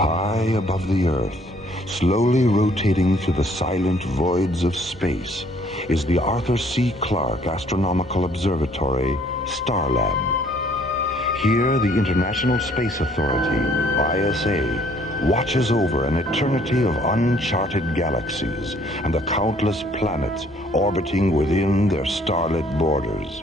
High above the Earth, slowly rotating through the silent voids of space, is the Arthur C. Clarke Astronomical Observatory, Starlab. Here, the International Space Authority, ISA, watches over an eternity of uncharted galaxies and the countless planets orbiting within their starlit borders.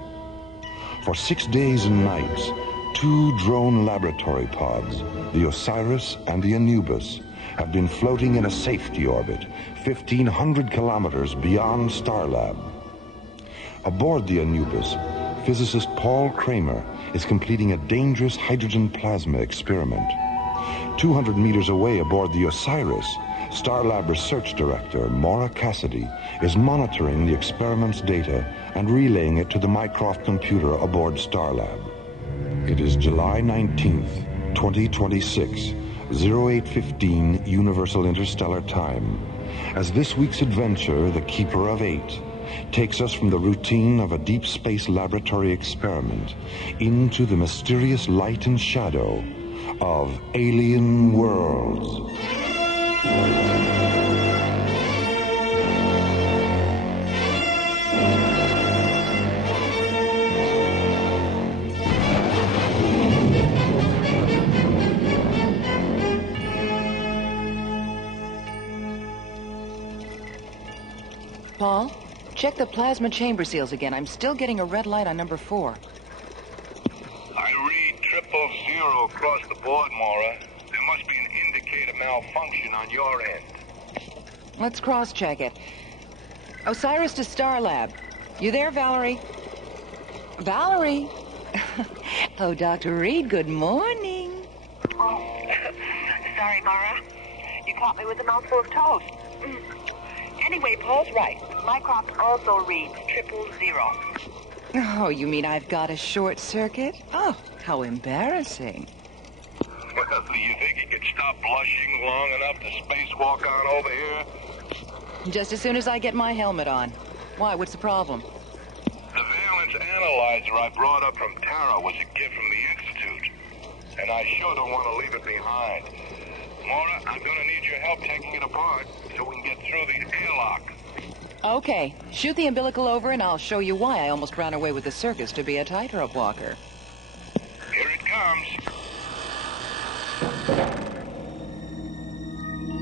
For 6 days and nights, 2 drone laboratory pods, the Osiris and the Anubis, have been floating in a safety orbit 1,500 kilometers beyond Starlab. Aboard the Anubis, physicist Paul Kramer is completing a dangerous hydrogen plasma experiment. 200 meters away aboard the Osiris, Starlab Research Director Maura Cassidy is monitoring the experiment's data and relaying it to the Mycroft computer aboard Starlab. It is July 19th, 2026, 0815 Universal Interstellar Time, as this week's adventure, The Keeper of Eight, takes us from the routine of a deep space laboratory experiment into the mysterious light and shadow of alien worlds. Paul, check the plasma chamber seals again. I'm still getting a red light on number 4. I read 000 across the board, Maura. There must be an indicator malfunction on your end. Let's cross-check it. Osiris to Starlab. You there, Valerie? Valerie? Oh, Dr. Reed, good morning. Oh, sorry, Maura. You caught me with a mouthful of toast. Anyway, Paul's right. Mycroft also reads 000. Oh, you mean I've got a short circuit? Oh, how embarrassing. Well, do you think you could stop blushing long enough to spacewalk on over here? Just as soon as I get my helmet on. Why, what's the problem? The valence analyzer I brought up from Tara was a gift from the Institute, and I sure don't want to leave it behind. Maura, I'm gonna need your help taking it apart so we can get through the airlock. Okay, shoot the umbilical over and I'll show you why I almost ran away with the circus to be a tightrope walker. Here it comes.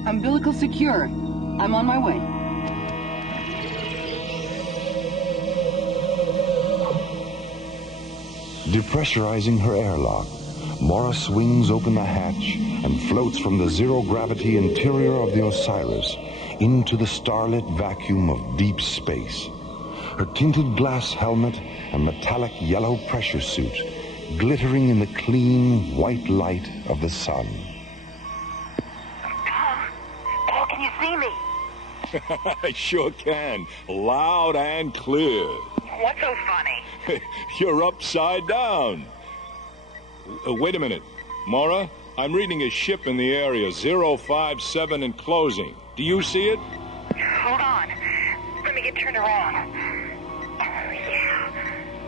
Umbilical secured. I'm on my way. Depressurizing her airlock, Maura swings open the hatch and floats from the zero-gravity interior of the Osiris into the starlit vacuum of deep space. Her tinted glass helmet and metallic yellow pressure suit glittering in the clean, white light of the sun. Paul, can you see me? I sure can. Loud and clear. What's so funny? You're upside down. Wait a minute. Maura, I'm reading a ship in the area, 057 and closing. Do you see it? Hold on. Let me get turned around. Yeah.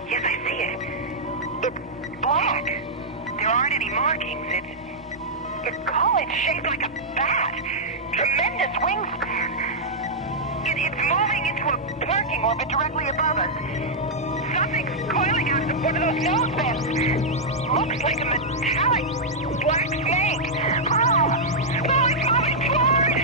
Yes, I see it. It's black. There aren't any markings. It's college shaped like a bat. Tremendous wingspan. It's moving into a parking orbit directly above us. Something's coiling out of one of those nose vents. Looks like a metallic black snake. Oh, it's moving forward!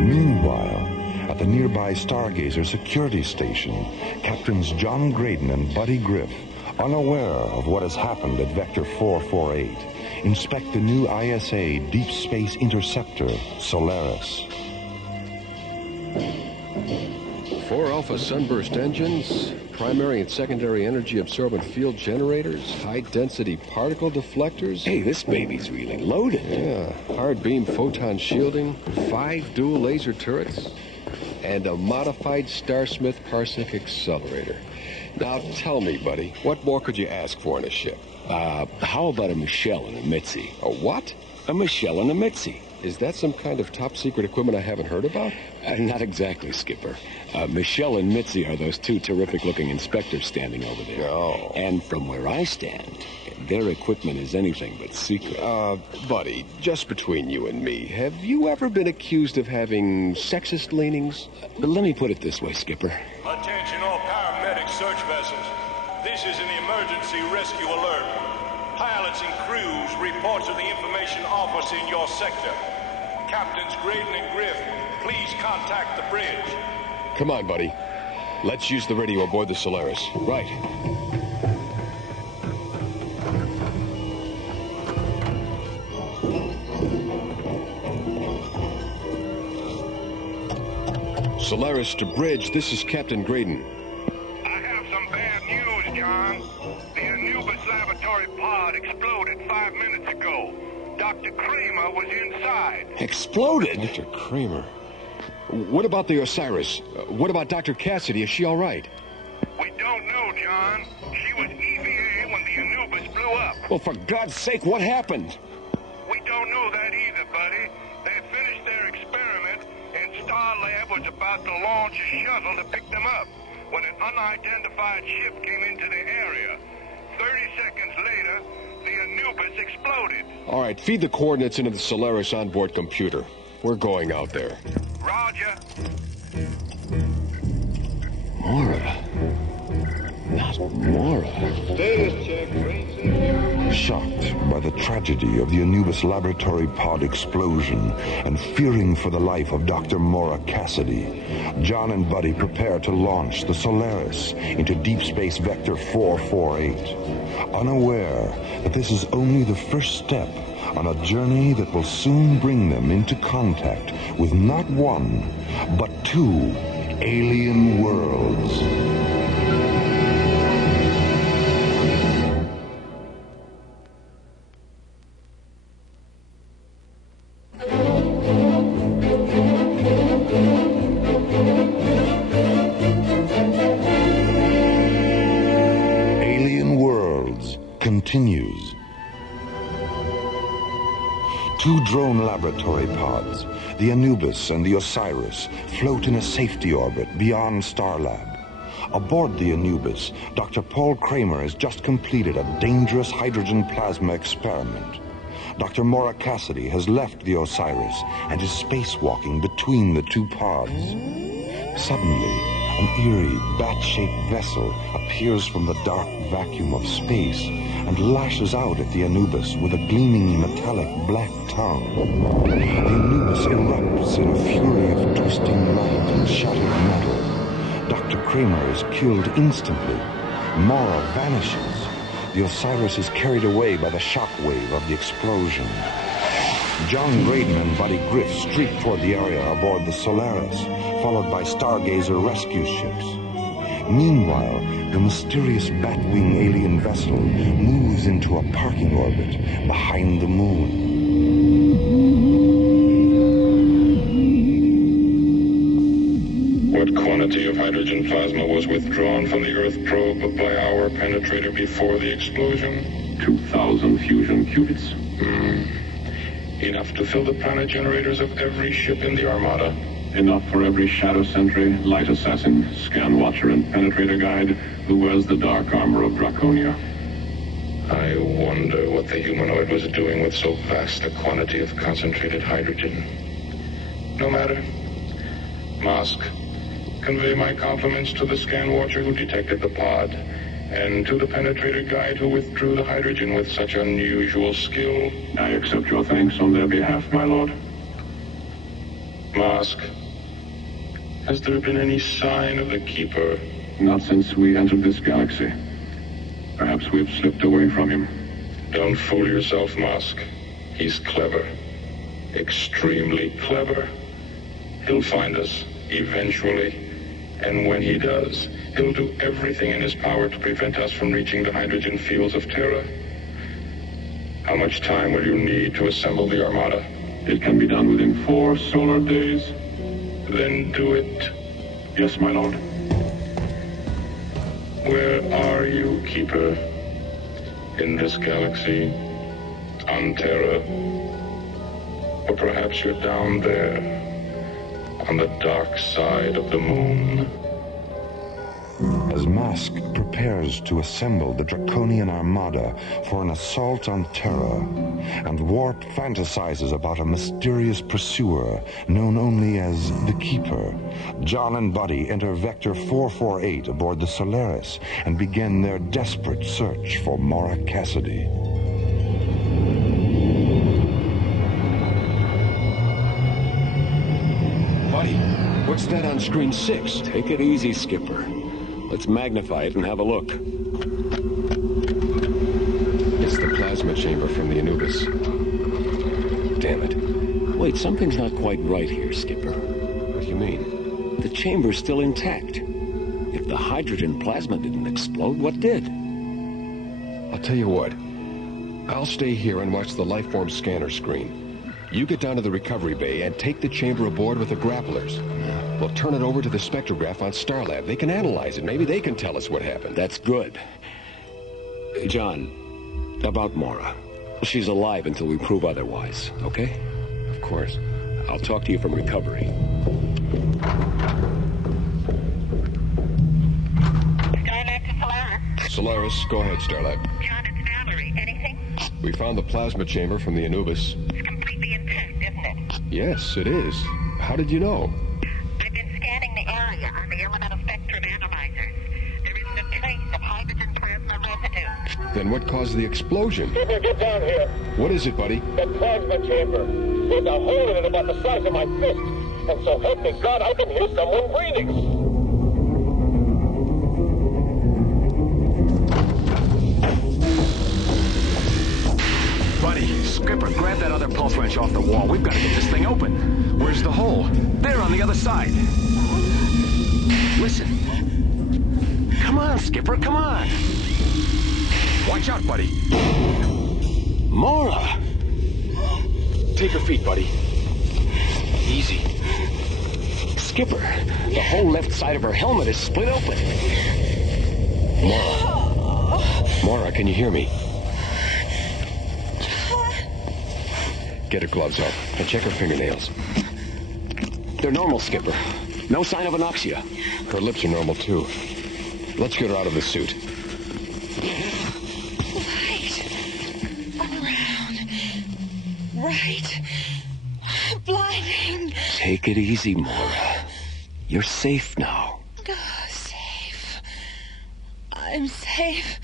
Meanwhile, at the nearby Stargazer security station, Captains John Graydon and Buddy Griff, unaware of what has happened at Vector 448, inspect the new ISA Deep Space Interceptor, Solaris. 4 Alpha Sunburst engines, primary and secondary energy absorbent field generators, high-density particle deflectors. Hey, this baby's really loaded. Yeah, hard beam photon shielding, 5 dual laser turrets, and a modified Starsmith parsec accelerator. Now tell me, buddy, what more could you ask for in a ship? How about a Michelle and a Mitzi? A what? A Michelle and a Mitzi. Is that some kind of top-secret equipment I haven't heard about? Not exactly, Skipper. Michelle and Mitzi are those two terrific-looking inspectors standing over there. Oh. And from where I stand, their equipment is anything but secret. Buddy, just between you and me, have you ever been accused of having sexist leanings? Let me put it this way, Skipper. Attention all paramedic search vessels. This is an emergency rescue alert. Pilots and crews, report to the information office in your sector. Captains Graydon and Griff, please contact the bridge. Come on, buddy. Let's use the radio aboard the Solaris. Right. Solaris to bridge, this is Captain Graydon. I have some bad news, John. The Anubis laboratory pod exploded 5 minutes ago. Dr. Kramer was inside. Exploded? Dr. Kramer. What about the Osiris? What about Dr. Cassidy? Is she all right? We don't know, John. She was EVA when the Anubis blew up. Well, for God's sake, what happened? We don't know that either, buddy. They had finished their experiment, and Starlab was about to launch a shuttle to pick them up when an unidentified ship came into the area. 30 seconds later, the Anubis exploded. All right, feed the coordinates into the Solaris onboard computer. We're going out there. Roger. Mora. Not Mora. Status check, Green. Shocked by the tragedy of the Anubis laboratory pod explosion and fearing for the life of Dr. Mora Cassidy, John and Buddy prepare to launch the Solaris into Deep Space Vector 448, unaware that this is only the first step on a journey that will soon bring them into contact with not one, but two alien worlds. Alien Worlds continues. Two drone laboratory pods, the Anubis and the Osiris, float in a safety orbit beyond Starlab. Aboard the Anubis, Dr. Paul Kramer has just completed a dangerous hydrogen plasma experiment. Dr. Mora Cassidy has left the Osiris and is spacewalking between the two pods. Suddenly, an eerie, bat-shaped vessel appears from the dark vacuum of space and lashes out at the Anubis with a gleaming metallic black tongue. The Anubis erupts in a fury of twisting light and shattered metal. Dr. Kramer is killed instantly. Mora vanishes. The Osiris is carried away by the shockwave of the explosion. John Graydon and Buddy Griff streak toward the area aboard the Solaris, followed by Stargazer rescue ships. Meanwhile, the mysterious Batwing alien vessel moves into a parking orbit behind the moon. What quantity of hydrogen plasma was withdrawn from the Earth probe by our penetrator before the explosion? 2,000 fusion qubits. Enough to fill the planet generators of every ship in the Armada. Enough for every Shadow Sentry, Light Assassin, Scan Watcher, and Penetrator Guide who wears the dark armor of Draconia. I wonder what the humanoid was doing with so vast a quantity of concentrated hydrogen. No matter. Mosk, convey my compliments to the Scan Watcher who detected the pod, and to the Penetrator Guide who withdrew the hydrogen with such unusual skill. I accept your thanks on their behalf, my lord. Mosk, has there been any sign of the Keeper? Not since we entered this galaxy. Perhaps we've slipped away from him. Don't fool yourself, Mosk. He's clever. Extremely clever. He'll find us, eventually. And when he does, he'll do everything in his power to prevent us from reaching the hydrogen fields of Terra. How much time will you need to assemble the Armada? It can be done within 4 solar days. Then do it. Yes, my lord. Where are you, Keeper? In this galaxy? On Terra? Or perhaps you're down there, on the dark side of the moon. As Mask prepares to assemble the Draconian Armada for an assault on Terra, and Warp fantasizes about a mysterious pursuer known only as the Keeper, John and Buddy enter Vector 448 aboard the Solaris and begin their desperate search for Maura Cassidy. Buddy, what's that on screen 6? Take it easy, Skipper. Let's magnify it and have a look. It's the plasma chamber from the Anubis. Damn it. Wait, something's not quite right here, Skipper. What do you mean? The chamber's still intact. If the hydrogen plasma didn't explode, what did? I'll tell you what. I'll stay here and watch the lifeform scanner screen. You get down to the recovery bay and take the chamber aboard with the grapplers. We'll turn it over to the spectrograph on Starlab. They can analyze it. Maybe they can tell us what happened. That's good. John, about Maura. She's alive until we prove otherwise, okay? Of course. I'll talk to you from recovery. Starlab to Solaris. Solaris, go ahead, Starlab. John, it's Valerie. Anything? We found the plasma chamber from the Anubis. It's completely intact, isn't it? Yes, it is. How did you know? I've been scanning the area on the elemental spectrum analyzers. There isn't a trace of hydrogen plasma residue. Then what caused the explosion? Skipper, get down here. What is it, buddy? The plasma chamber. There's a hole in it about the size of my fist. And so help me God, I can hear someone breathing. Buddy, Skipper, grab that other pulse wrench off the wall. We've got to get this thing open. Where's the hole? There, on the other side. Listen. Come on, Skipper, come on. Watch out, buddy. Maura! Take your feet, buddy. Easy. Skipper, the whole left side of her helmet is split open. Maura, can you hear me? Get her gloves off and check her fingernails. They're normal, Skipper. No sign of anoxia. Her lips are normal, too. Let's get her out of the suit. Light. All around. Right. Blinding. Take it easy, Maura. You're safe now. Oh, safe. I'm safe.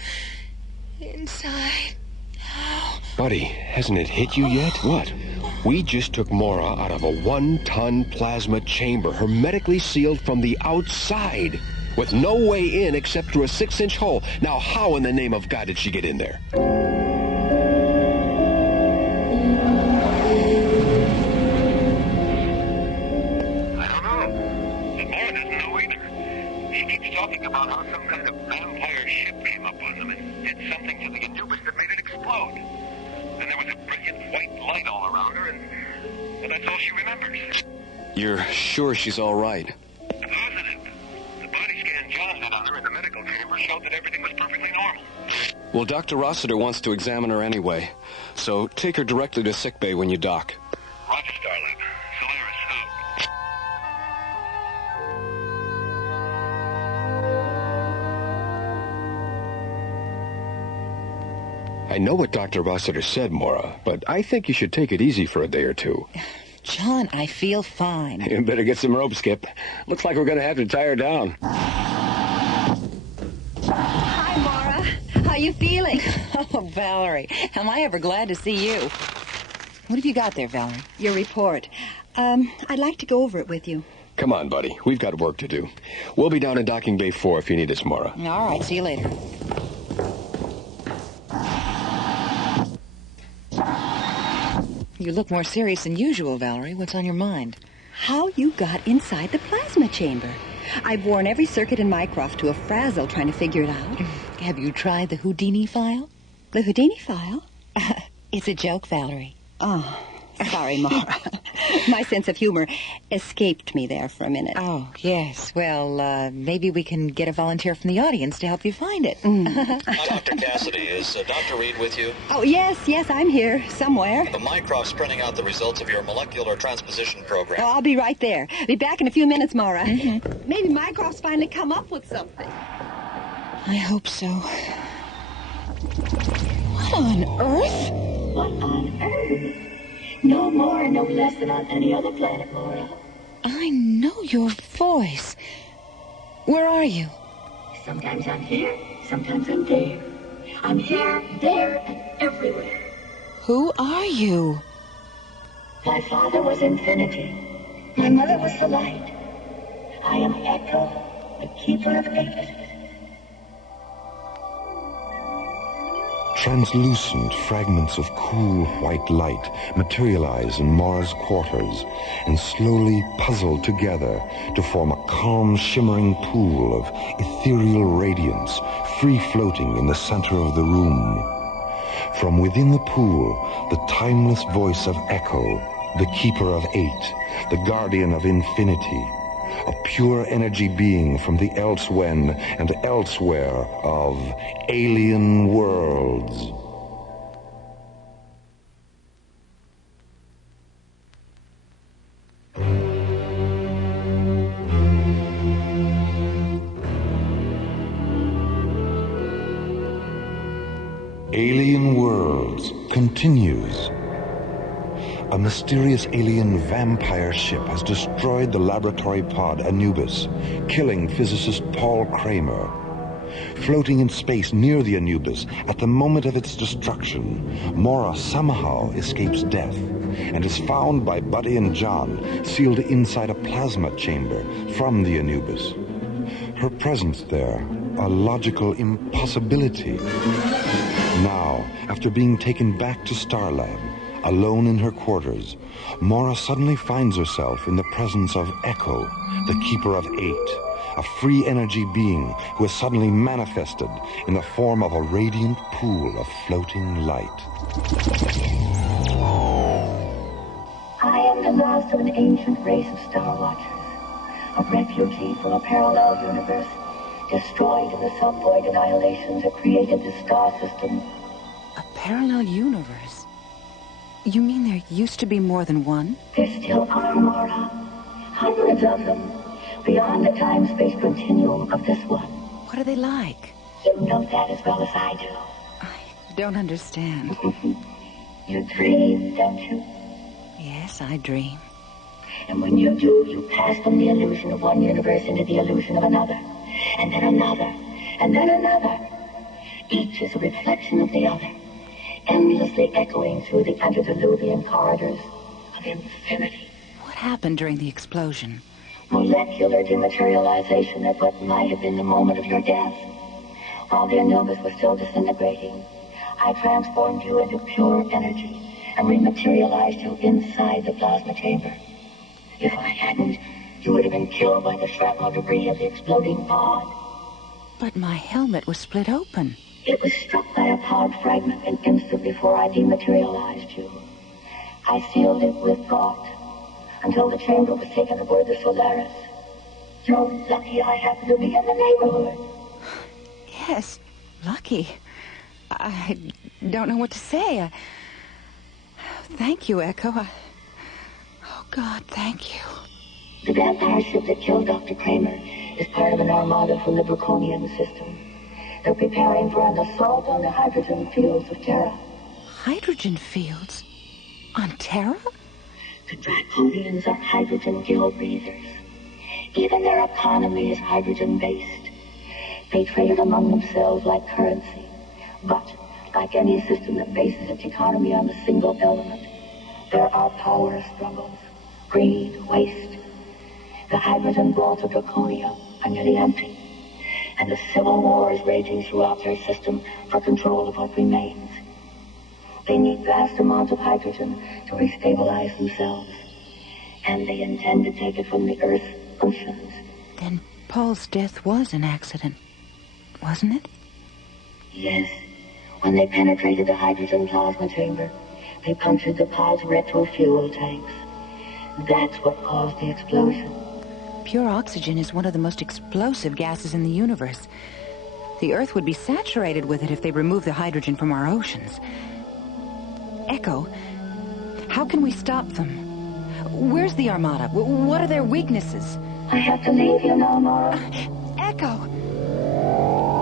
Inside. Now. Buddy, hasn't it hit you yet? What? We just took Maura out of a 1-ton plasma chamber, hermetically sealed from the outside, with no way in except through a 6-inch hole. Now, how in the name of God did she get in there? I don't know. And Maura doesn't know either. She keeps talking about how some kind of vampire ship came up on them and did something to the Anubis that made it explode. And there was a brilliant white light all around her, and well, that's all she remembers. You're sure she's all right? Positive. The body scan John did on her in the medical chamber showed that everything was perfectly normal. Well, Dr. Rossiter wants to examine her anyway, so take her directly to sickbay when you dock. Roger, Starlab. Solaris, out. I know what Dr. Rossiter said, Maura, but I think you should take it easy for a day or two. John, I feel fine. You better get some rope, Skip. Looks like we're going to have to tie her down. Hi, Maura. How you feeling? Oh, Valerie, am I ever glad to see you. What have you got there, Valerie? Your report. I'd like to go over it with you. Come on, buddy. We've got work to do. We'll be down in Docking Bay 4 if you need us, Maura. All right, see you later. You look more serious than usual, Valerie. What's on your mind? How you got inside the plasma chamber. I've worn every circuit in Mycroft to a frazzle trying to figure it out. Have you tried the Houdini file? The Houdini file? It's a joke, Valerie. Oh, Sorry, Mara. My sense of humor escaped me there for a minute. Oh, yes. Well, maybe we can get a volunteer from the audience to help you find it. Dr. Cassidy, is Dr. Reed with you? Oh, yes, I'm here, somewhere. The Mycroft's printing out the results of your molecular transposition program. Oh, I'll be right there. Be back in a few minutes, Mara. Mm-hmm. Maybe Mycroft's finally come up with something. I hope so. What on earth? What on earth? No more, no less than on any other planet, Mora. I know your voice. Where are you? Sometimes I'm here, sometimes I'm there. I'm here, there, and everywhere. Who are you? My father was infinity. My mother was the light. I am Echo, the keeper of eight. Translucent fragments of cool white light materialize in Mara's quarters and slowly puzzle together to form a calm, shimmering pool of ethereal radiance, free-floating in the center of the room. From within the pool, the timeless voice of Echo, the keeper of eight, the guardian of infinity, a pure energy being from the elsewhen and elsewhere of alien worlds. Alien Worlds continues. A mysterious alien vampire ship has destroyed the laboratory pod Anubis, killing physicist Paul Kramer. Floating in space near the Anubis, at the moment of its destruction, Mora somehow escapes death and is found by Buddy and John sealed inside a plasma chamber from the Anubis. Her presence there, a logical impossibility. Now, after being taken back to Starlab, alone in her quarters, Mora suddenly finds herself in the presence of Echo, the keeper of eight, a free energy being who has suddenly manifested in the form of a radiant pool of floating light. I am the last of an ancient race of Star Watchers, a refugee from a parallel universe, destroyed in the subvoid annihilations that created the star system. A parallel universe? You mean there used to be more than one? There still are, Mora. Hundreds of them. Beyond the time-space continuum of this one. What are they like? You know that as well as I do. I don't understand. You dream, don't you? Yes, I dream. And when you do, you pass from the illusion of one universe into the illusion of another. And then another. And then another. Each is a reflection of the other, endlessly echoing through the antediluvian corridors of infinity. What happened during the explosion? Molecular dematerialization at what might have been the moment of your death. While the Anubis was still disintegrating, I transformed you into pure energy and rematerialized you inside the plasma chamber. If I hadn't, you would have been killed by the shrapnel debris of the exploding pod. But my helmet was split open. It was struck by a pod fragment an instant before I dematerialized you. I sealed it with thought until the chamber was taken aboard the Solaris. You're lucky I happened to be in the neighborhood. Yes, lucky. I don't know what to say. Thank you, Echo. Oh, God, thank you. The vampire ship that killed Dr. Kramer is part of an armada from the Draconian system. They're preparing for an assault on the hydrogen fields of Terra. Hydrogen fields? On Terra? The Draconians are hydrogen gill breathers. Even their economy is hydrogen-based. They trade it among themselves like currency. But, like any system that bases its economy on a single element, there are power struggles, greed, waste. The hydrogen vaults of Draconia are nearly empty, and a civil war is raging throughout their system for control of what remains. They need vast amounts of hydrogen to restabilize themselves, and they intend to take it from the Earth's oceans. Then Paul's death was an accident, wasn't it? Yes. When they penetrated the hydrogen plasma chamber, They punctured the pod's retro-fuel tanks. That's what caused the explosion. Pure oxygen is one of the most explosive gases in the universe. The Earth would be saturated with it if they removed the hydrogen from our oceans. Echo, how can we stop them? Where's the Armada? What are their weaknesses? I have to leave you now, Mara. Echo!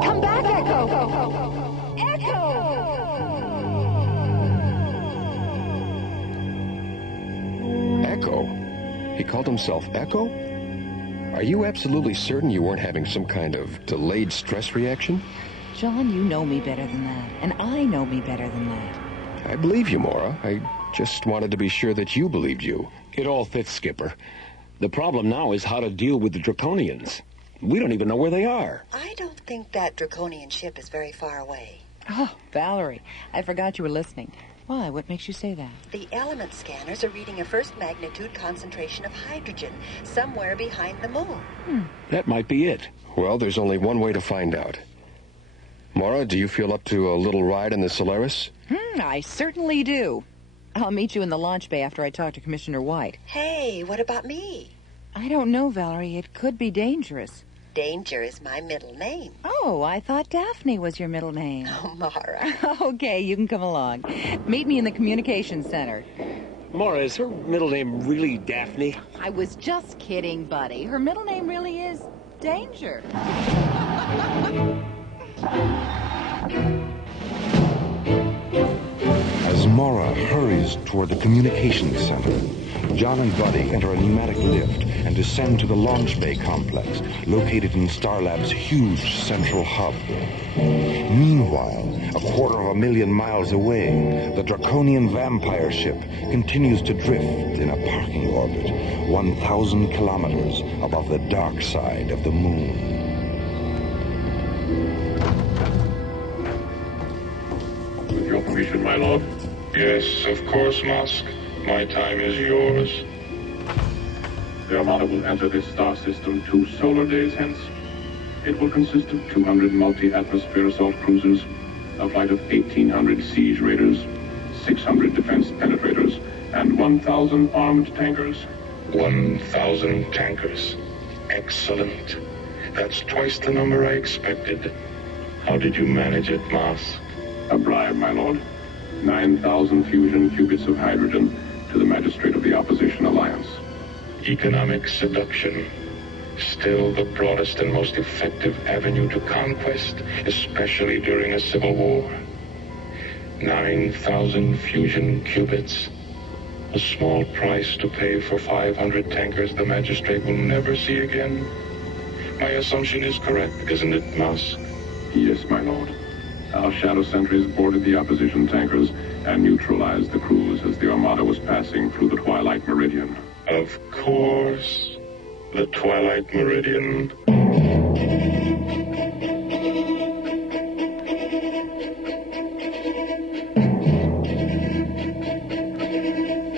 Come back, Echo! Echo? He called himself Echo? Are you absolutely certain you weren't having some kind of delayed stress reaction? John, you know me better than that, and I know me better than that. I believe you, Mora. I just wanted to be sure that you believed you. It all fits, Skipper. The problem now is how to deal with the Draconians. We don't even know where they are. I don't think that Draconian ship is very far away. Oh, Valerie, I forgot you were listening. Why? What makes you say that? The element scanners are reading a first magnitude concentration of hydrogen somewhere behind the moon. That might be it. Well, there's only one way to find out. Mora, do you feel up to a little ride in the Solaris? I certainly do. I'll meet you in the launch bay after I talk to Commissioner White. Hey, what about me? I don't know, Valerie. It could be dangerous. Danger is my middle name. Oh, I thought Daphne was your middle name. Oh, Mara. Okay, you can come along. Meet me in the communications center. Mora, is her middle name really Daphne? I was just kidding, buddy. Her middle name really is Danger. As Mara hurries toward the communications center, John and Buddy enter a pneumatic lift and descend to the launch bay complex located in Starlab's huge central hub. Meanwhile, 250,000 miles away, the Draconian vampire ship continues to drift in a parking orbit 1,000 kilometers above the dark side of the moon. With your permission, my lord. Yes, of course, Musk. My time is yours. The Armada will enter this star system 2 solar days hence. It will consist of 200 multi-atmosphere assault cruisers, a flight of 1,800 siege raiders, 600 defense penetrators, and 1,000 armed tankers. 1,000 tankers. Excellent. That's twice the number I expected. How did you manage it, Musk? A bribe, my lord. 9,000 fusion qubits of hydrogen to the magistrate of the Opposition Alliance. Economic seduction. Still the broadest and most effective avenue to conquest, especially during a civil war. 9,000 fusion qubits. A small price to pay for 500 tankers the magistrate will never see again. My assumption is correct, isn't it, Musk? Yes, my lord. Our shadow sentries boarded the opposition tankers and neutralized the crews as the Armada was passing through the Twilight Meridian. Of course. The Twilight Meridian.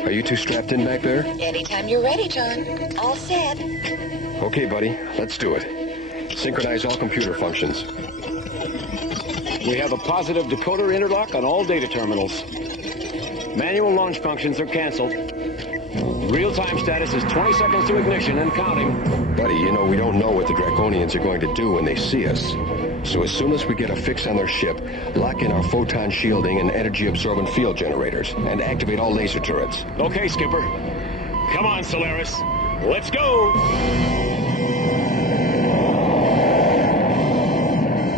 Are you two strapped in back there? Anytime you're ready, John. All set. Okay, buddy. Let's do it. Synchronize all computer functions. We have a positive decoder interlock on all data terminals. Manual launch functions are canceled. Real-time status is 20 seconds to ignition and counting. Buddy, you know we don't know what the Draconians are going to do when they see us. So as soon as we get a fix on their ship, lock in our photon shielding and energy-absorbent field generators, and activate all laser turrets. Okay, Skipper. Come on, Solaris. Let's go!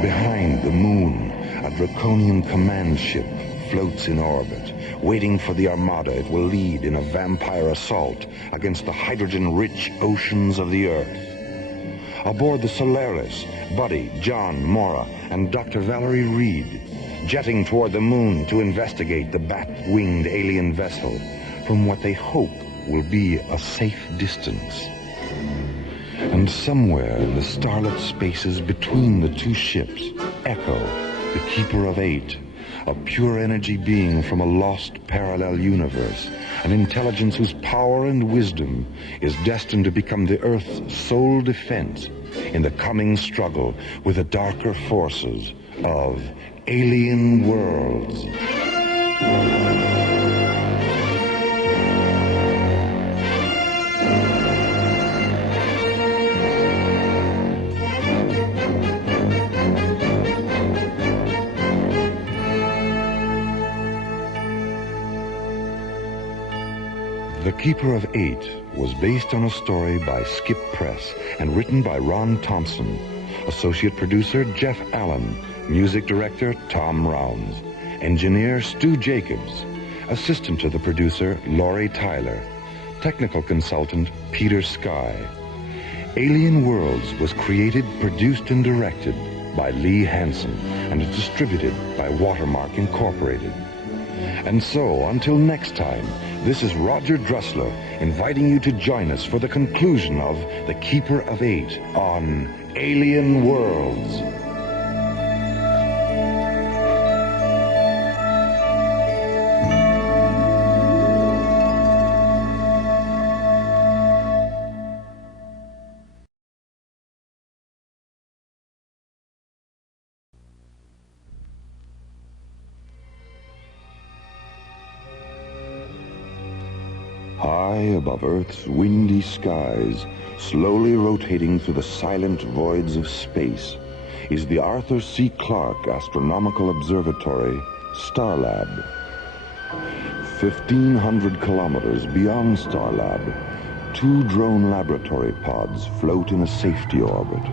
Behind the moon, a Draconian command ship floats in orbit, waiting for the Armada it will lead in a vampire assault against the hydrogen-rich oceans of the Earth. Aboard the Solaris, Buddy, John, Mora, and Dr. Valerie Reed, jetting toward the moon to investigate the bat-winged alien vessel from what they hope will be a safe distance. And somewhere in the starlit spaces between the two ships, Echo, the Keeper of Eight, a pure energy being from a lost parallel universe, an intelligence whose power and wisdom is destined to become the Earth's sole defense in the coming struggle with the darker forces of alien worlds. The Keeper of Eight was based on a story by Skip Press and written by Ron Thompson. Associate producer Jeff Allen. Music director Tom Rounds. Engineer Stu Jacobs. Assistant to the producer Laurie Tyler. Technical consultant Peter Sky. Alien Worlds was created, produced, and directed by Lee Hansen and is distributed by Watermark Incorporated. And so, until next time, this is Roger Dressler inviting you to join us for the conclusion of The Keeper of Eight on Alien Worlds. High above Earth's windy skies, slowly rotating through the silent voids of space, is the Arthur C. Clarke Astronomical Observatory, Starlab. 1,500 kilometers beyond Starlab, 2 drone laboratory pods float in a safety orbit.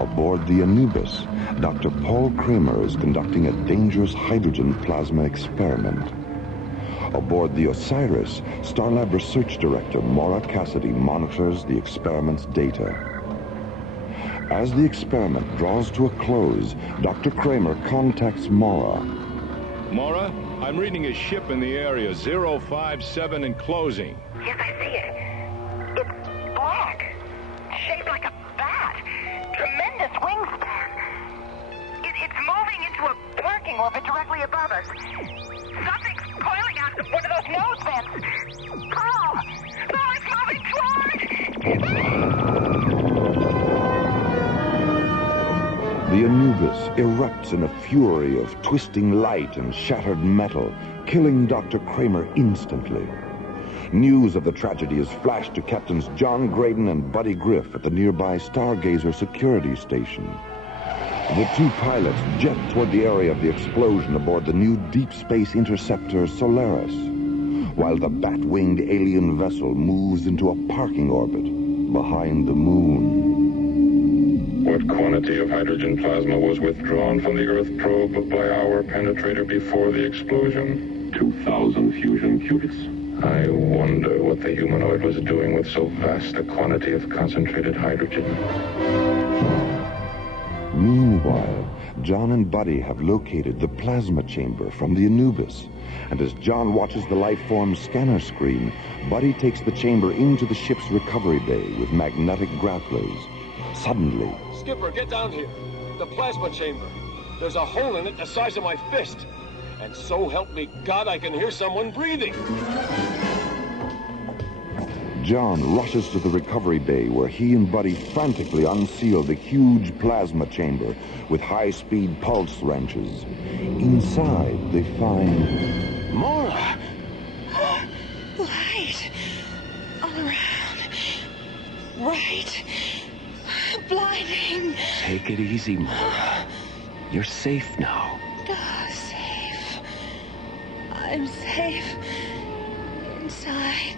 Aboard the Anubis, Dr. Paul Kramer is conducting a dangerous hydrogen plasma experiment. Aboard the Osiris, Starlab Research Director Maura Cassidy monitors the experiment's data. As the experiment draws to a close, Dr. Kramer contacts Maura. Maura, I'm reading a ship in the area, 057 and closing. Yes, I see it. It's black, shaped like a bat. Tremendous wingspan. It's moving into a parking orbit directly above us. Something's coiling out of one of those nose vents. Carl! Oh, it's moving toward! The Anubis erupts in a fury of twisting light and shattered metal, killing Dr. Kramer instantly. News of the tragedy is flashed to Captains John Graydon and Buddy Griff at the nearby Stargazer security station. The 2 pilots jet toward the area of the explosion aboard the new deep space interceptor Solaris, while the bat-winged alien vessel moves into a parking orbit behind the moon. What quantity of hydrogen plasma was withdrawn from the Earth probe by our penetrator before the explosion? 2,000 fusion qubits. I wonder what the humanoid was doing with so vast a quantity of concentrated hydrogen. Meanwhile, John and Buddy have located the plasma chamber from the Anubis. And as John watches the life form scanner screen, Buddy takes the chamber into the ship's recovery bay with magnetic grapplers. Suddenly... Skipper, get down here. The plasma chamber. There's a hole in it the size of my fist. And so help me God, I can hear someone breathing. John rushes to the recovery bay where he and Buddy frantically unseal the huge plasma chamber with high-speed pulse wrenches. Inside, they find... Maura! Light. All around. Right. Blinding. Take it easy, Maura. You're safe now. Safe. I'm safe. Inside.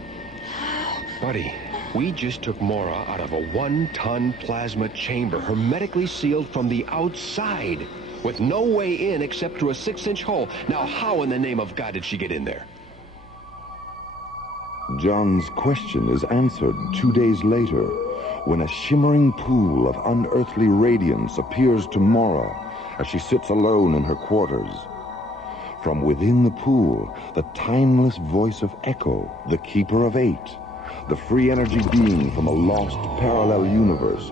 Buddy, we just took Maura out of a 1-ton plasma chamber, hermetically sealed from the outside, with no way in except through a 6-inch hole. Now, how in the name of God did she get in there? John's question is answered 2 days later, when a shimmering pool of unearthly radiance appears to Maura as she sits alone in her quarters. From within the pool, the timeless voice of Echo, the Keeper of Eight, the free energy being from a lost parallel universe.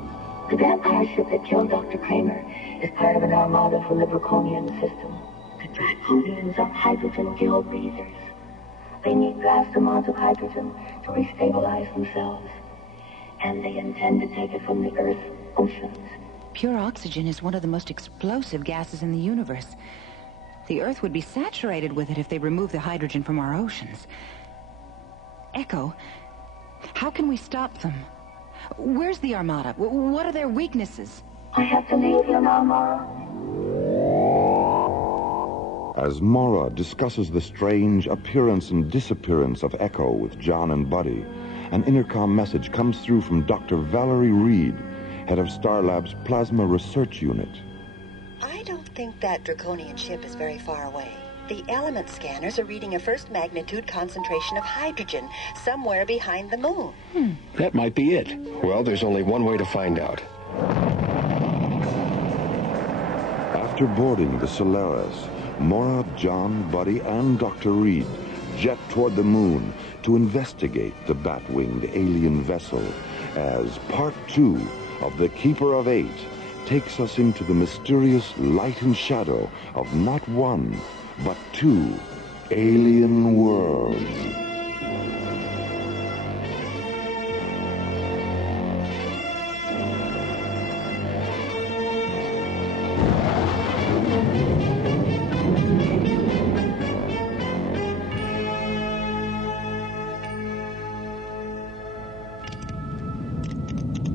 The vampire ship that killed Dr. Kramer is part of an armada from the Draconian system. The Draconians are hydrogen gill breathers. They need vast amounts of hydrogen to restabilize themselves. And they intend to take it from the Earth's oceans. Pure oxygen is one of the most explosive gases in the universe. The Earth would be saturated with it if they removed the hydrogen from our oceans. Echo, how can we stop them? Where's the Armada? What are their weaknesses? I have to leave you now, Maura. As Mora discusses the strange appearance and disappearance of Echo with John and Buddy, an intercom message comes through from Dr. Valerie Reed, head of Starlab's Plasma Research Unit. I don't think that draconian ship is very far away. The element scanners are reading a first magnitude concentration of hydrogen somewhere behind the moon. That might be it. Well, there's only one way to find out. After boarding the Solaris, Mora, John, Buddy, and Dr. Reed jet toward the moon to investigate the bat-winged alien vessel as Part 2 of The Keeper of Eight takes us into the mysterious light and shadow of not one, but two alien worlds.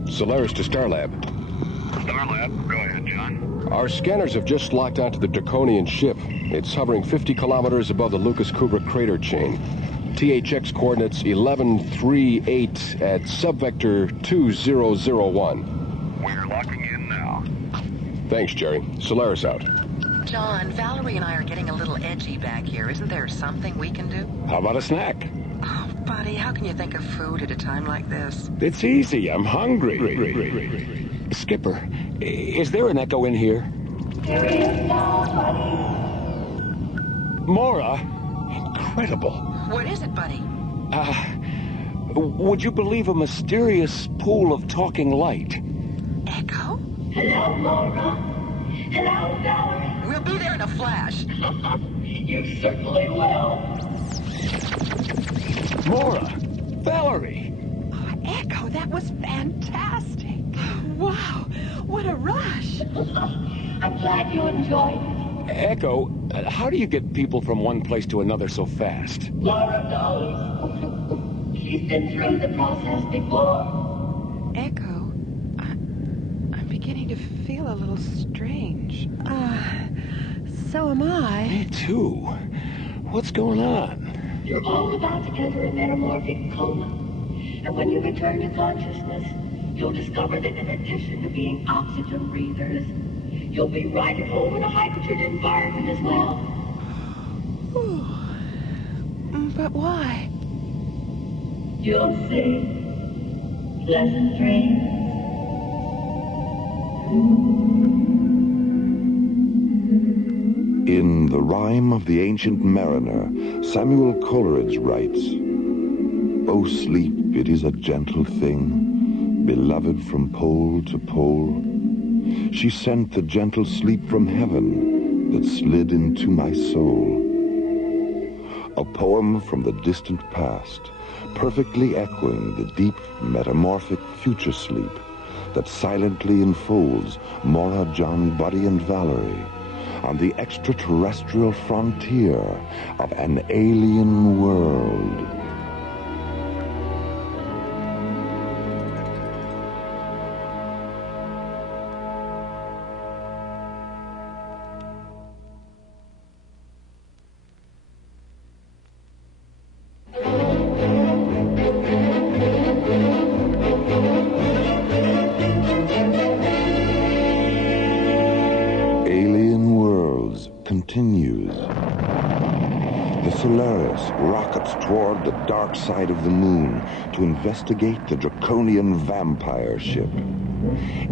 Solaris to Starlab. Starlab, go ahead, John. Our scanners have just locked onto the draconian ship. It's hovering 50 kilometers above the Lucas Kubrick crater chain. THX coordinates 1138 at subvector 2001. We're locking in now. Thanks, Jerry. Solaris out. John, Valerie and I are getting a little edgy back here. Isn't there something we can do? How about a snack? Oh, Buddy, how can you think of food at a time like this? It's easy. I'm hungry. Skipper, is there an Echo in here? There is now, Buddy. Mora? Incredible. What is it, Buddy? Would you believe a mysterious pool of talking light? Echo? Hello, Mora. Hello, Valerie. We'll be there in a flash. You certainly will. Mora! Valerie! Oh, Echo, that was fantastic. Wow, what a rush. I'm glad you enjoyed it. Echo, how do you get people from one place to another so fast? Laura knows. She's been through the process before. Echo, I'm beginning to feel a little strange. So am I. Me too. What's going on? You're all about to enter a metamorphic coma. And when you return to consciousness, you'll discover that in addition to being oxygen breathers, you'll be right at home in a hydrogen environment as well. But why? You'll see. Pleasant dreams. In The Rime of the Ancient Mariner, Samuel Coleridge writes, "O sleep, it is a gentle thing, beloved from pole to pole. She sent the gentle sleep from heaven that slid into my soul." A poem from the distant past, perfectly echoing the deep metamorphic future sleep that silently enfolds Mora, John, Buddy, and Valerie on the extraterrestrial frontier of an alien world. Continues. The Solaris rockets toward the dark side of the moon to investigate the draconian vampire ship.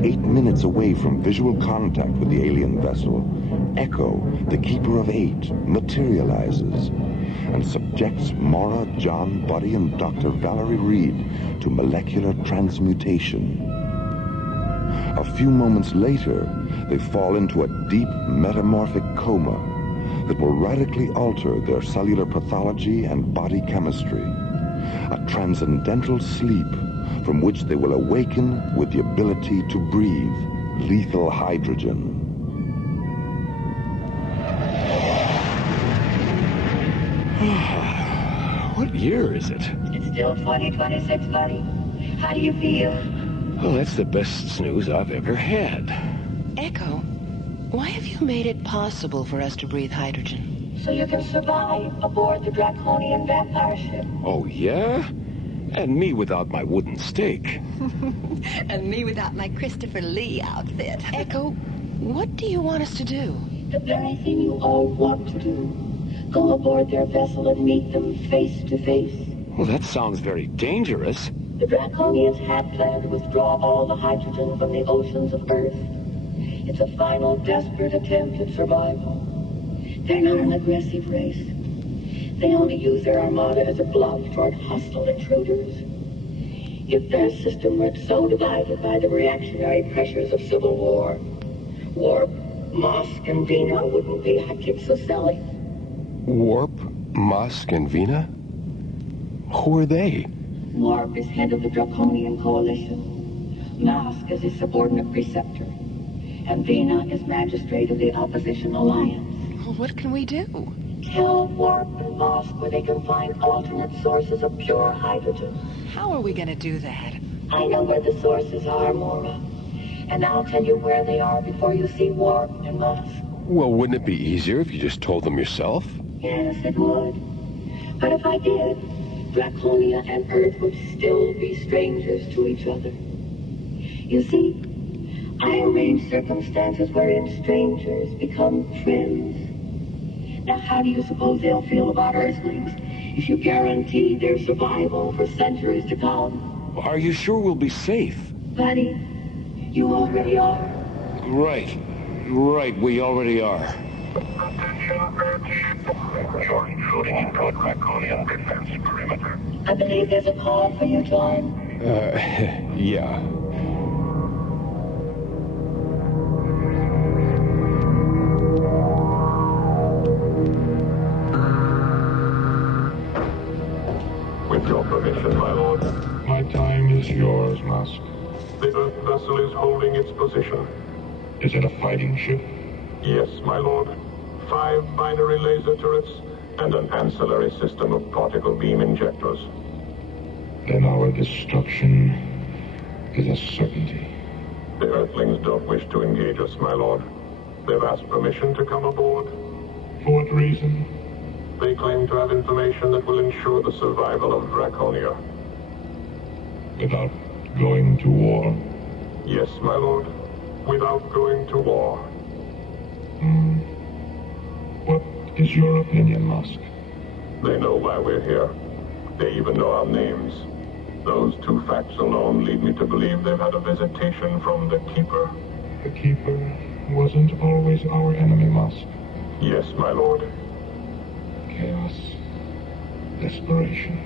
8 minutes away from visual contact with the alien vessel, Echo, the Keeper of Eight, materializes and subjects Mora, John, Buddy, and Dr. Valerie Reed to molecular transmutation. A few moments later, they fall into a deep metamorphic coma that will radically alter their cellular pathology and body chemistry. A transcendental sleep from which they will awaken with the ability to breathe lethal hydrogen. What year is it? It's still 2026, buddy. How do you feel? Well, that's the best snooze I've ever had. Echo, why have you made it possible for us to breathe hydrogen? so you can survive aboard the Draconian vampire ship. Oh, yeah? And me without my wooden stake. And me without my Christopher Lee outfit. Echo, what do you want us to do? The very thing you all want to do. Go aboard their vessel and meet them face to face. Well, that sounds very dangerous. The Draconians had planned to withdraw all the hydrogen from the oceans of Earth. It's a final desperate attempt at survival. They're not an aggressive race. They only use their armada as a bluff toward hostile intruders. If their system weren't so divided by the reactionary pressures of civil war, Warp, Mosk, and Vina wouldn't be hotcakes so silly. Warp, Mosk, and Vina? Who are they? Warp is head of the Draconian Coalition. Mosk is his subordinate preceptor. And Vina is magistrate of the Opposition Alliance. Well, what can we do? Tell Warp and Mosk where they can find alternate sources of pure hydrogen. How are we going to do that? I know where the sources are, Mora. And I'll tell you where they are before you see Warp and Mosk. Well, wouldn't it be easier if you just told them yourself? Yes, it would. But if I did, Draconia and Earth would still be strangers to each other. You see, I arrange circumstances wherein strangers become friends. Now, how do you suppose they'll feel about Earthlings if you guarantee their survival for centuries to come? Are you sure we'll be safe? Buddy, you already are. Right, we already are. Attention, Earth ship. You're intruding into a Draconian defense perimeter. I believe there's a call for you, John. Yeah. With your permission, my lord. My time is yours, Mosk. The Earth vessel is holding its position. Is it a fighting ship? Yes, my lord. 5 binary laser turrets and an ancillary system of particle beam injectors. Then our destruction is a certainty. The Earthlings don't wish to engage us, my lord. They've asked permission to come aboard. For what reason? They claim to have information that will ensure the survival of Draconia. Without going to war? Yes, my lord. Without going to war. What is your opinion, Mosk? They know why we're here. They even know our names. Those 2 facts alone lead me to believe they've had a visitation from the Keeper. The Keeper wasn't always our enemy, Mosk. Yes, my lord. Chaos. Desperation.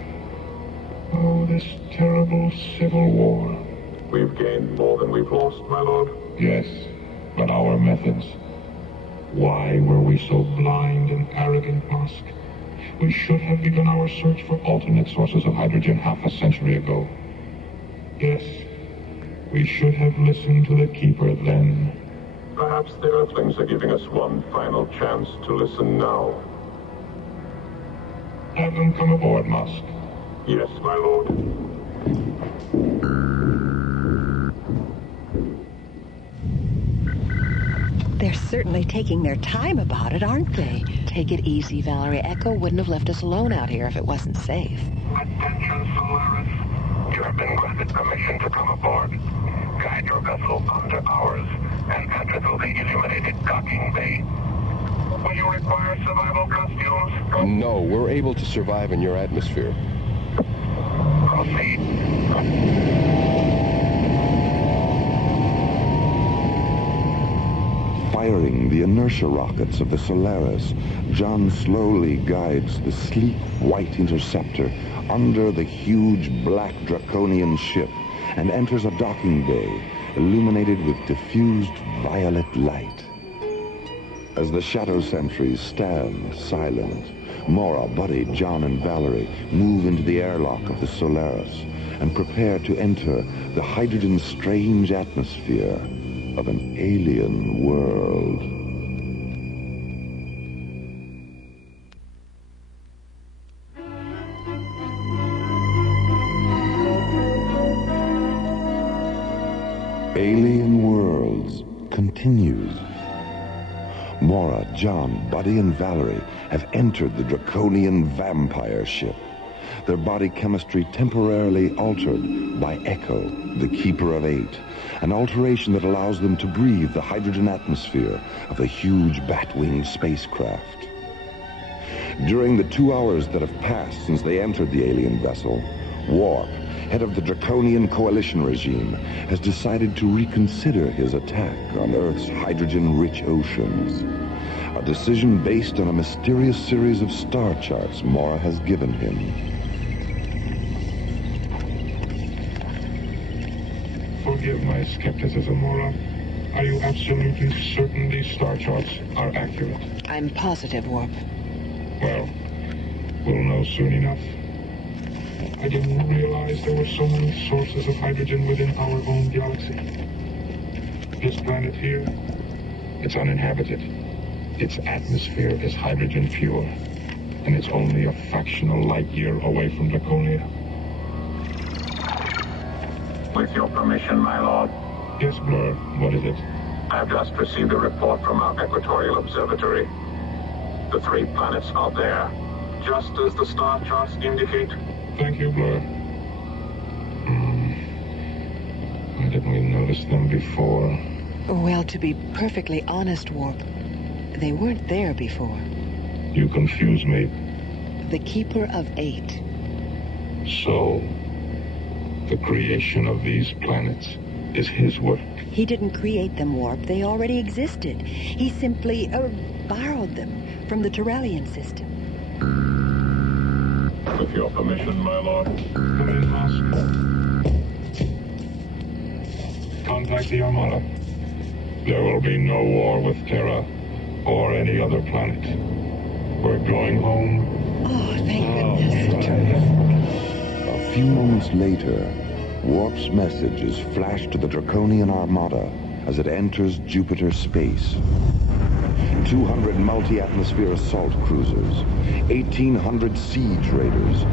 Oh, this terrible civil war. We've gained more than we've lost, my lord. Yes, but our methods. Why were we so blind and arrogant, Mosk? We should have begun our search for alternate sources of hydrogen half a century ago. Yes, we should have listened to the Keeper then. Perhaps the Earthlings are giving us one final chance to listen now. Have them come aboard, Mosk. Yes, my lord. They're certainly taking their time about it, aren't they? Take it easy, Valerie. Echo wouldn't have left us alone out here if it wasn't safe. Attention, Solaris. You have been granted permission to come aboard. Guide your vessel under ours and enter through the illuminated docking bay. Will you require survival costumes? No, we're able to survive in your atmosphere. Proceed. Firing the inertia rockets of the Solaris, John slowly guides the sleek white interceptor under the huge black Draconian ship and enters a docking bay illuminated with diffused violet light. As the shadow sentries stand silent, Mora, Buddy, John, and Valerie move into the airlock of the Solaris and prepare to enter the hydrogen strange atmosphere of an alien world. Alien Worlds continues. Mora, John, Buddy, and Valerie have entered the Draconian vampire ship, their body chemistry temporarily altered by Echo, the Keeper of Eight, an alteration that allows them to breathe the hydrogen atmosphere of the huge bat-winged spacecraft. During the 2 hours that have passed since they entered the alien vessel, Warp, head of the Draconian Coalition regime, has decided to reconsider his attack on Earth's hydrogen-rich oceans. A decision based on a mysterious series of star charts Mora has given him. Forgive my skepticism, Mora. Are you absolutely certain these star charts are accurate? I'm positive, Warp. Well, we'll know soon enough. I didn't realize there were so many sources of hydrogen within our own galaxy. This planet here, it's uninhabited. Its atmosphere is hydrogen pure, and it's only a fractional light year away from Draconia. With your permission, my lord. Yes, Blur. What is it? I've just received a report from our Equatorial Observatory. The 3 planets are there, just as the star charts indicate. Thank you, Blur. Why didn't we notice them before? Well, to be perfectly honest, Warp, they weren't there before. You confuse me. The Keeper of Eight. So, the creation of these planets is his work. He didn't create them, Warp. They already existed. He simply borrowed them from the Terrellian system. With your permission, my lord. Come in, Mask. Contact the Armada. There will be no war with Terra or any other planet. We're going home. Oh, thank goodness. A few moments later, Warp's message is flashed to the Draconian Armada as it enters Jupiter space. 200 multi-atmosphere assault cruisers, 1,800 siege raiders,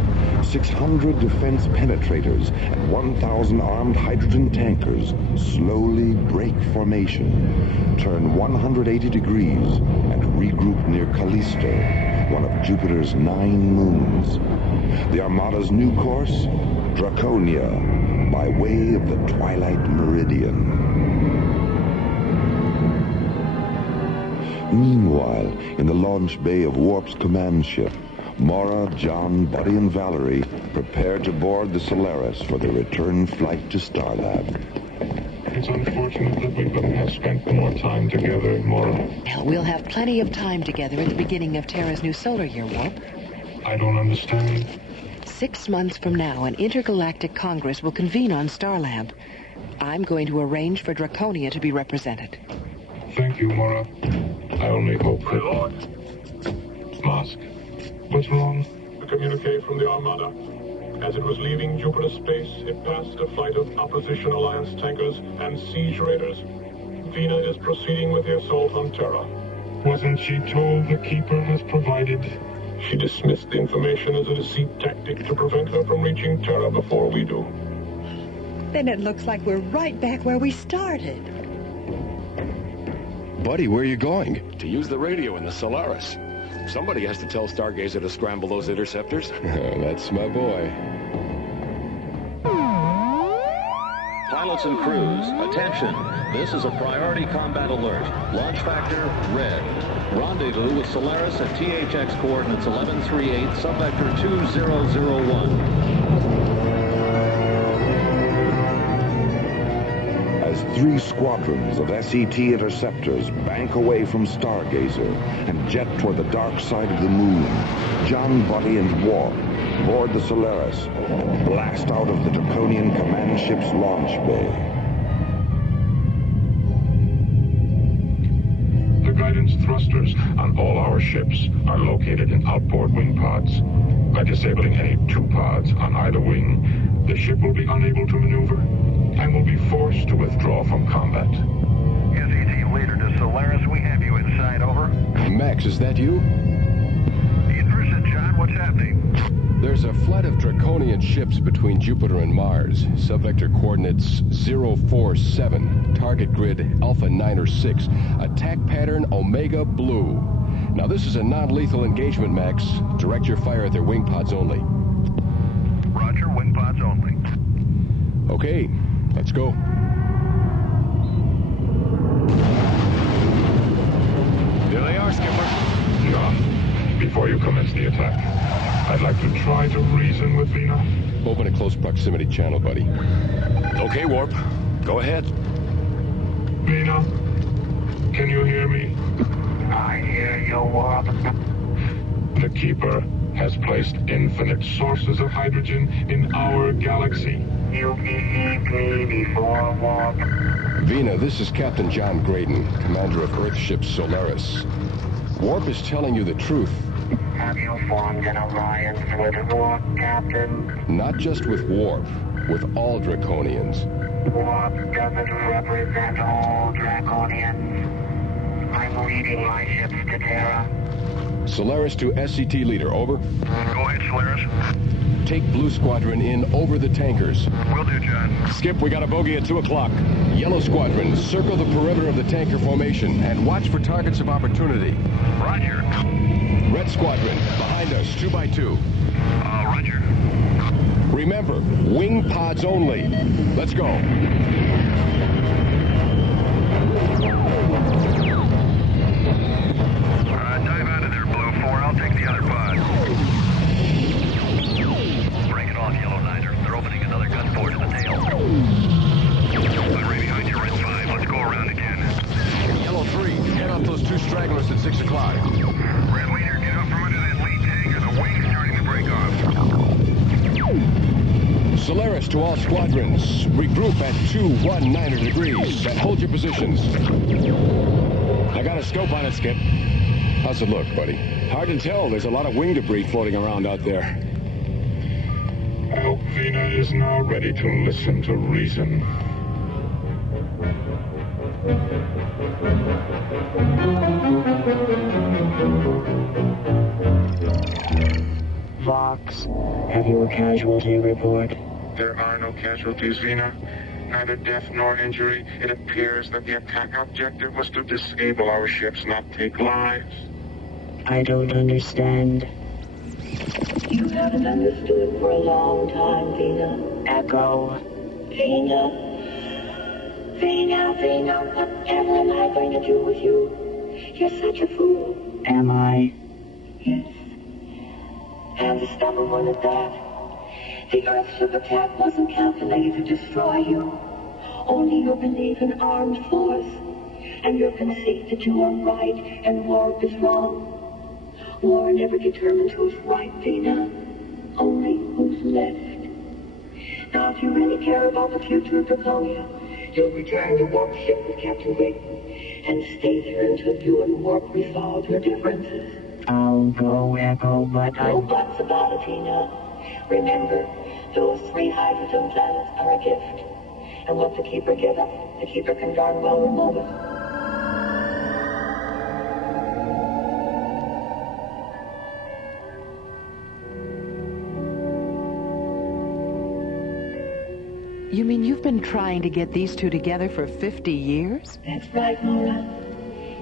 600 defense penetrators, and 1,000 armed hydrogen tankers slowly break formation, turn 180 degrees, and regroup near Callisto, one of Jupiter's 9 moons. The Armada's new course? Draconia, by way of the Twilight Meridian. Meanwhile, in the launch bay of Warp's command ship, Mora, John, Buddy, and Valerie prepare to board the Solaris for their return flight to Starlab. It's unfortunate that we couldn't have spent more time together, Mora. Well, we'll have plenty of time together at the beginning of Terra's new solar year, Warp. I don't understand. 6 months from now, an intergalactic congress will convene on Starlab. I'm going to arrange for Draconia to be represented. Thank you, Mora. I only hope that... My lord. Mask. What's wrong? A communique from the Armada. As it was leaving Jupiter space, it passed a flight of Opposition Alliance tankers and siege raiders. Vina is proceeding with the assault on Terra. Wasn't she told the Keeper has provided? She dismissed the information as a deceit tactic to prevent her from reaching Terra before we do. Then it looks like we're right back where we started. Buddy, where are you going? To use the radio in the Solaris. Somebody has to tell Stargazer to scramble those interceptors. That's my boy. Pilots and crews, attention. This is a priority combat alert. Launch factor, red. Rendezvous with Solaris at THX coordinates 1138, subvector 2001. As 3 squadrons of SET interceptors bank away from Stargazer and jet toward the dark side of the moon, John, Buddy, and Warp board the Solaris and blast out of the Draconian command ship's launch bay. The guidance thrusters on all our ships are located in outboard wing pods. By disabling any 2 pods on either wing, the ship will be unable to maneuver and will be forced to withdraw from combat. SET leader to Solaris, we have you inside, over. Max, is that you? Idris and John, what's happening? There's a flight of Draconian ships between Jupiter and Mars. Subvector coordinates 047. Target grid Alpha 9 or 6. Attack pattern Omega Blue. Now this is a non-lethal engagement, Max. Direct your fire at their wing pods only. Roger, wing pods only. Okay, let's go. There they are, Skipper. John, before you commence the attack, I'd like to try to reason with Vina. Open a close proximity channel, buddy. Okay, Warp. Go ahead. Vina, can you hear me? I hear you, Warp. The Keeper has placed infinite sources of hydrogen in our galaxy. You believed me before, Warp. Vina, this is Captain John Graydon, commander of Earthship Solaris. Warp is telling you the truth. Have you formed an alliance with Warp, Captain? Not just with Warp, with all Draconians. Warp doesn't represent all Draconians. I'm leading my ships to Terra. Solaris to SCT leader, over. Go ahead, Solaris. Take Blue Squadron in over the tankers. Will do, John. Skip, we got a bogey at 2 o'clock. Yellow Squadron, circle the perimeter of the tanker formation and watch for targets of opportunity. Roger. Red Squadron, behind us, 2 by 2. Roger. Remember, wing pods only. Let's go. Dive out of there, Blue 4. I'll take the other pod. Break it off, Yellow Niner. They're opening another gun port in the tail. I'm right behind you, Red 5. Let's go around again. Yellow 3, head off those 2 stragglers at 6 o'clock. Red Leader, get up from under that lead tanker. The wing's starting to break off. Solaris to all squadrons. Regroup at 219 degrees and hold your positions. I got a scope on it, Skip. How's it look, buddy? Hard to tell. There's a lot of wing debris floating around out there. I hope Vina is now ready to listen to reason. Vox, have you a casualty report? There are no casualties, Vina. Neither death nor injury. It appears that the attack objective was to disable our ships, not take lives. I don't understand. You haven't understood for a long time, Vina. Echo. Vina. Vina, whatever am I going to do with you? You're such a fool. Am I? Yes. And a stubborn one at that. The Earthship attack wasn't calculated to destroy you. Only your belief in armed force, and your conceit that you are right and Warp is wrong. War never determines who's right, Vina. Only who's left. Now, if you really care about the future of Draconia, you'll return to Warp's ship with Captain Graydon, and stay there until you and Warp resolve your differences. I'll go, Echo, but No buts about it, Vina. Remember, those 3 hydrogen planets are a gift. And what the Keeper gives us, the Keeper can darn well remove it. You mean you've been trying to get these two together for 50 years? That's right, Nora.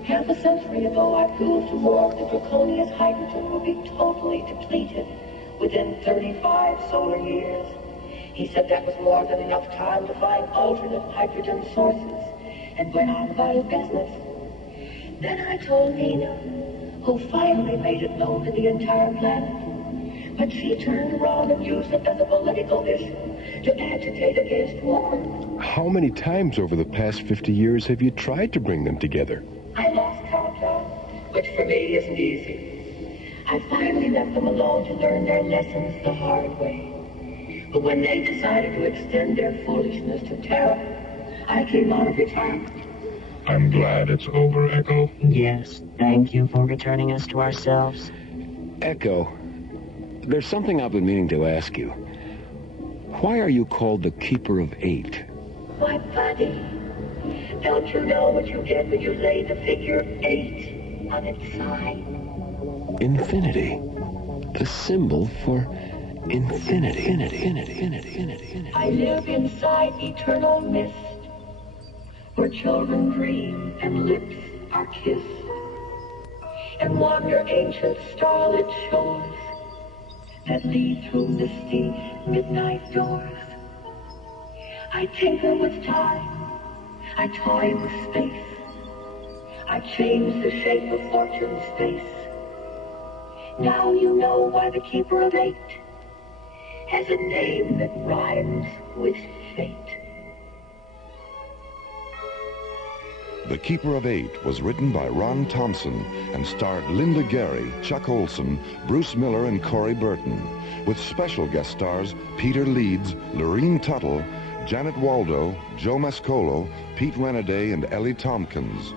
Half a century ago, I proved to Warp that Draconia's hydrogen would be totally depleted within 35 solar years. He said that was more than enough time to find alternate hydrogen sources, and went on about his business. Then I told Vina, who finally made it known to the entire planet. But she turned around and used it as a political issue to agitate against war. How many times over the past 50 years have you tried to bring them together? I lost count, which for me isn't easy. I finally left them alone to learn their lessons the hard way. But when they decided to extend their foolishness to Terra, I came out of retirement. I'm glad it's over, Echo. Yes, thank you for returning us to ourselves. Echo, there's something I've been meaning to ask you. Why are you called the Keeper of 8? Why, buddy, don't you know what you get when you lay the figure 8 on its side? Infinity. The symbol for infinity. I live inside eternal mist, where children dream and lips are kissed, and wander ancient starlit shores that lead through misty midnight doors. I tinker with time, I toy with space, I change the shape of fortune's face. Now you know why the Keeper of Eight has a name that rhymes with fate. The Keeper of Eight was written by Ron Thompson and starred Linda Gary, Chuck Olson, Bruce Miller, and Corey Burton, with special guest stars Peter Leeds, Lorene Tuttle, Janet Waldo, Joe Mascolo, Pete Renaday, and Ellie Tompkins.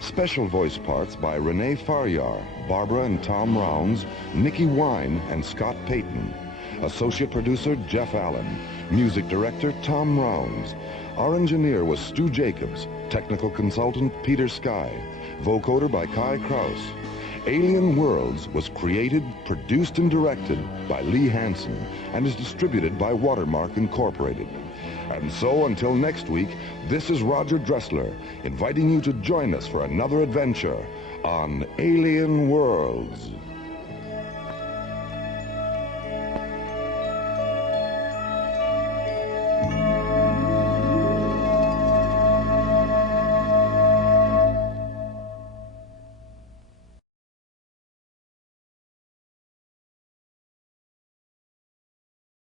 Special voice parts by Renee Faryar, Barbara and Tom Rounds, Nikki Wine, and Scott Payton. Associate producer Jeff Allen. Music director Tom Rounds. Our engineer was Stu Jacobs. Technical consultant Peter Sky. Vocoder by Kai Krause. Alien Worlds was created, produced, and directed by Lee Hansen and is distributed by Watermark Incorporated. And so, until next week, this is Roger Dressler, inviting you to join us for another adventure on Alien Worlds.